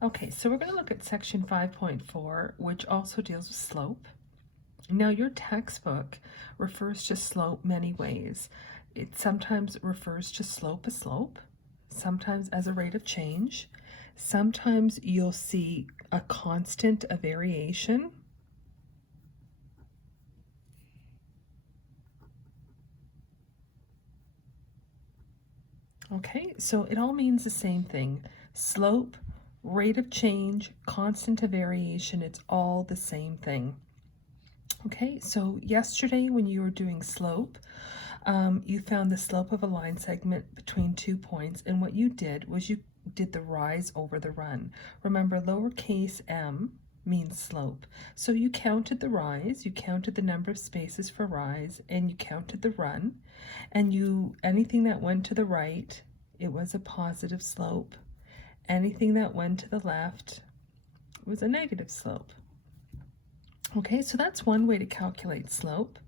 Okay, so we're going to look at section 5.4, which also deals with slope. Now, your textbook refers to slope many ways. It sometimes refers to slope as slope, sometimes as a rate of change. Sometimes you'll see a constant, a variation. Okay, so it all means the same thing. Slope, rate of change, constant of variation, it's all the same thing. Okay, so yesterday when you were doing slope, you found the slope of a line segment between 2 points, and what you did was you did the rise over the run. Remember, lowercase m means slope. So you counted the rise, you counted the number of spaces for rise, and you counted the run, and anything that went to the right, it was a positive slope. Anything that went to the left was a negative slope. Okay, so that's one way to calculate slope.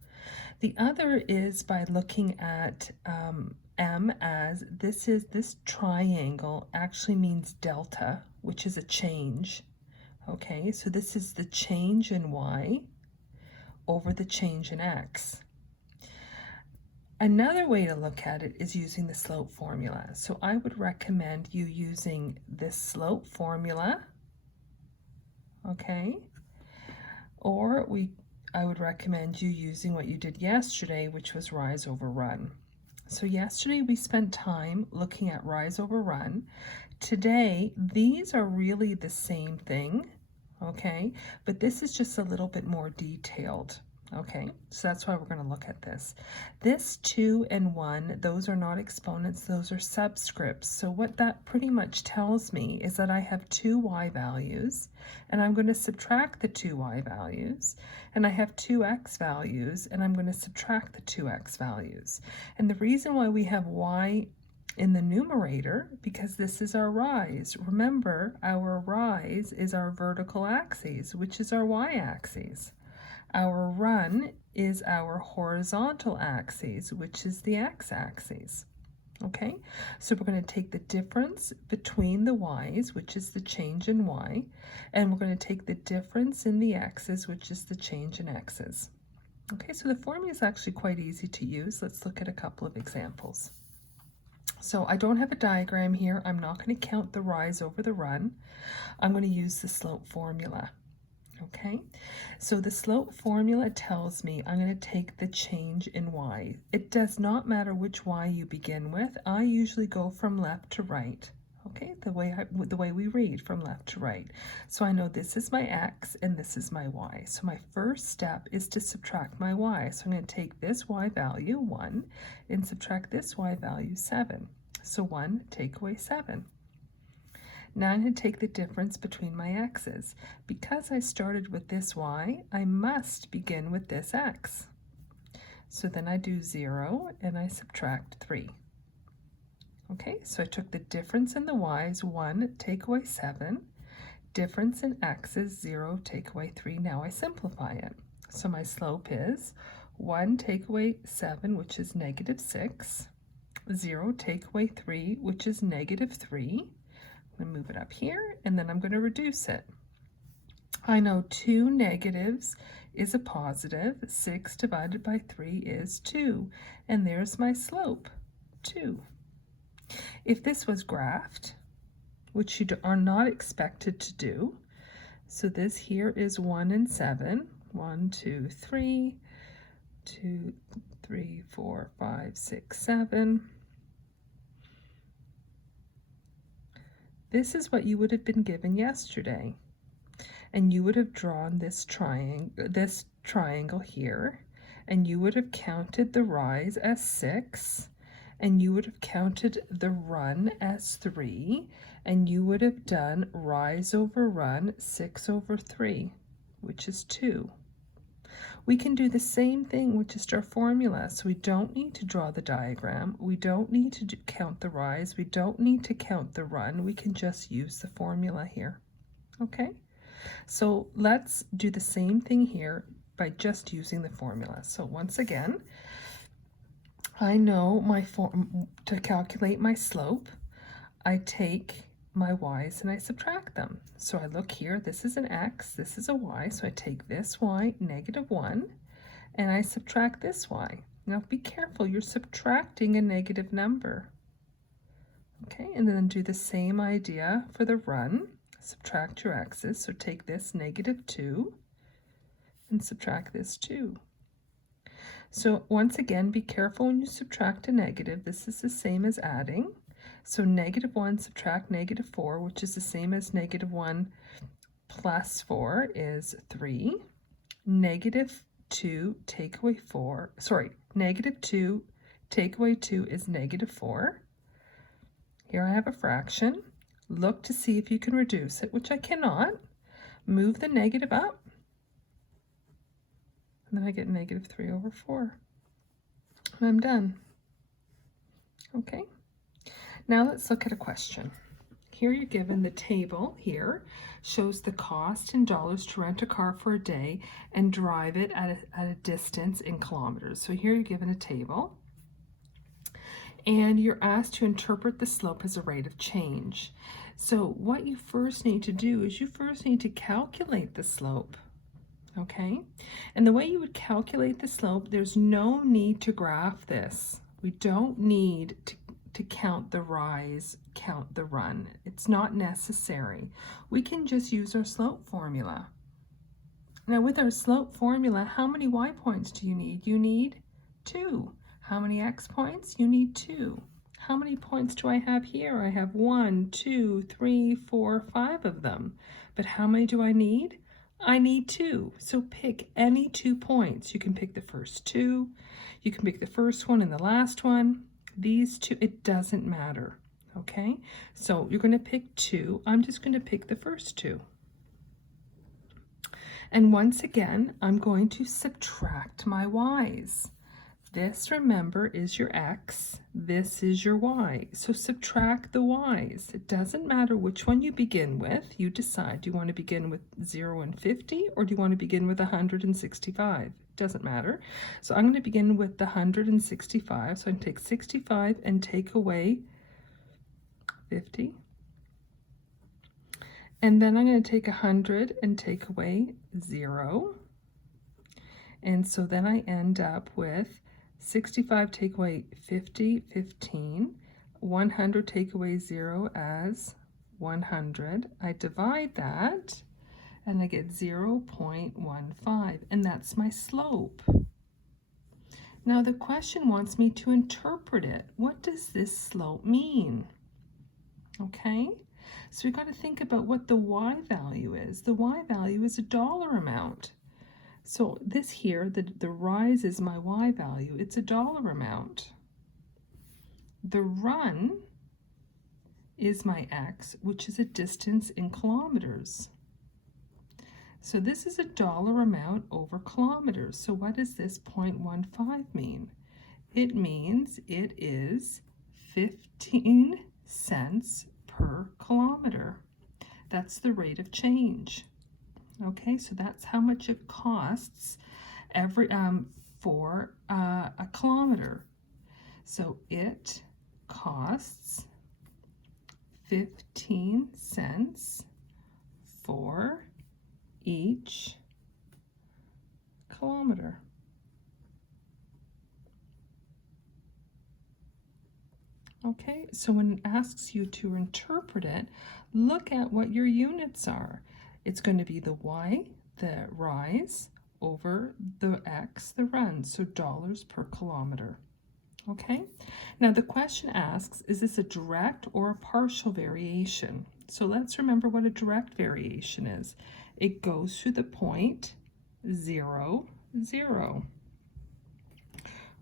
The other is by looking at M as this triangle actually means delta, which is a change. Okay, so this is the change in y over the change in x. Another way to look at it is using the slope formula. So I would recommend you using this slope formula, okay? Or I would recommend you using what you did yesterday, which was rise over run. So yesterday we spent time looking at rise over run. Today, these are really the same thing, okay? But this is just a little bit more detailed. Okay, so that's why we're going to look at this. This 2 and 1, those are not exponents, those are subscripts. So what that pretty much tells me is that I have two y values, and I'm going to subtract the two y values, and I have two x values, and I'm going to subtract the two x values. And the reason why we have y in the numerator, because this is our rise. Remember, our rise is our vertical axis, which is our y-axis. Our run is our horizontal axis, which is the x-axis. Okay, so we're going to take the difference between the y's, which is the change in y, and we're going to take the difference in the x's, which is the change in x's. Okay, so the formula is actually quite easy to use. Let's look at a couple of examples. So I don't have a diagram here. I'm not going to count the rise over the run. I'm going to use the slope formula. Okay, so the slope formula tells me I'm going to take the change in y. It does not matter which y you begin with. I usually go from left to right. Okay, the way we read from left to right. So I know this is my x and this is my y. So my first step is to subtract my y. So I'm going to take this y value, 1, and subtract this y value, 7. So 1 take away 7. Now I'm going to take the difference between my x's. Because I started with this y, I must begin with this x. So then I do 0 and I subtract 3. Okay, so I took the difference in the y's, 1 take away 7. Difference in x's, 0 take away 3. Now I simplify it. So my slope is 1 take away 7, which is negative 6. 0 take away 3, which is negative 3. I'm going to move it up here, and then I'm going to reduce it. I know 2 negatives is a positive. 6 divided by 3 is 2. And there's my slope, 2. If this was graphed, which you are not expected to do, so this here is 1 and 7. 1, 2, 3, 2, 3, 4, 5, 6, 7. This is what you would have been given yesterday. And you would have drawn this triangle here, and you would have counted the rise as 6, and you would have counted the run as 3, and you would have done rise over run 6 over 3, which is 2. We can do the same thing with just our formula, so we don't need to draw the diagram, we don't need to count the rise, we don't need to count the run, we can just use the formula here. Okay, so let's do the same thing here by just using the formula. So once again, I know to calculate my slope, I take my y's and I subtract them. So I look here, this is an x, this is a y, so I take this y, -1, and I subtract this y. Now be careful, you're subtracting a negative number. Okay, and then do the same idea for the run. Subtract your x's, so take this -2 and subtract this 2. So once again, be careful when you subtract a negative. This is the same as adding. So -1 subtract -4, which is the same as -1 plus 4 is 3. -2 take away 4, sorry, -2 take away 2 is -4. Here I have a fraction. Look to see if you can reduce it, which I cannot. Move the negative up. And then I get -3/4. And I'm done. Okay. Now let's look at a question. Here you're given the table here, shows the cost in dollars to rent a car for a day and drive it at a distance in kilometers. So here you're given a table. And you're asked to interpret the slope as a rate of change. So what you first need to do is you first need to calculate the slope, okay? And the way you would calculate the slope, there's no need to graph this. We don't need to count the rise, count the run. It's not necessary. We can just use our slope formula. Now with our slope formula, how many y points do you need? You need 2. How many x points? You need 2. How many points do I have here? I have 1, 2, 3, 4, 5 of them. But how many do I need? I need 2. So pick any 2 points. You can pick the first 2. You can pick the first one and the last one. These 2, it doesn't matter. Okay? So you're going to pick 2. I'm just going to pick the first 2. And once again, I'm going to subtract my y's. This, remember, is your x. This is your y. So subtract the y's. It doesn't matter which one you begin with. You decide. Do you want to begin with 0 and 50, or do you want to begin with 165? It doesn't matter. So I'm going to begin with the 165. So I can take 65 and take away 50. And then I'm going to take 100 and take away 0. And so then I end up with 65 take away 50, 15, 100 take away 0 as 100. I divide that and I get 0.15, and that's my slope. Now the question wants me to interpret it. What does this slope mean? Okay, so we've got to think about what the y value is. The y value is a dollar amount. So this here, the rise is my y value. It's a dollar amount. The run is my x, which is a distance in kilometers. So this is a dollar amount over kilometers. So what does this 0.15 mean? It means it is 15 cents per kilometer. That's the rate of change. Okay, so that's how much it costs every for a kilometer. So it costs 15 cents for each kilometer. Okay, so when it asks you to interpret it, look at what your units are. It's going to be the y, the rise, over the x, the run, so dollars per kilometer. Okay, now the question asks, is this a direct or a partial variation? So let's remember what a direct variation is. It goes through the point 0, 0.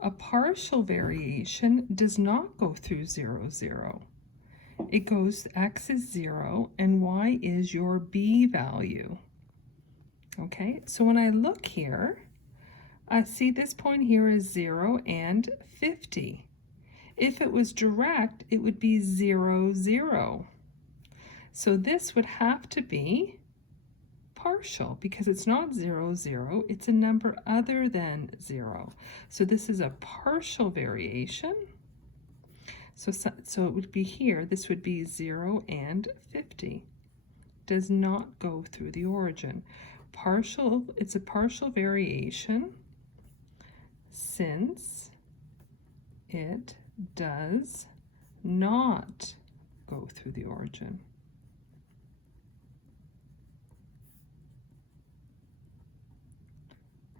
A partial variation does not go through 0, 0. It goes, x is 0 and y is your b value. Okay, so when I look here, I see this point here is 0 and 50. If it was direct, it would be 0, 0. So this would have to be partial because it's not 0, 0. It's a number other than 0. So this is a partial variation. So it would be here, this would be 0 and 50. Does not go through the origin. It's a partial variation since it does not go through the origin.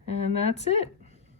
And that's it.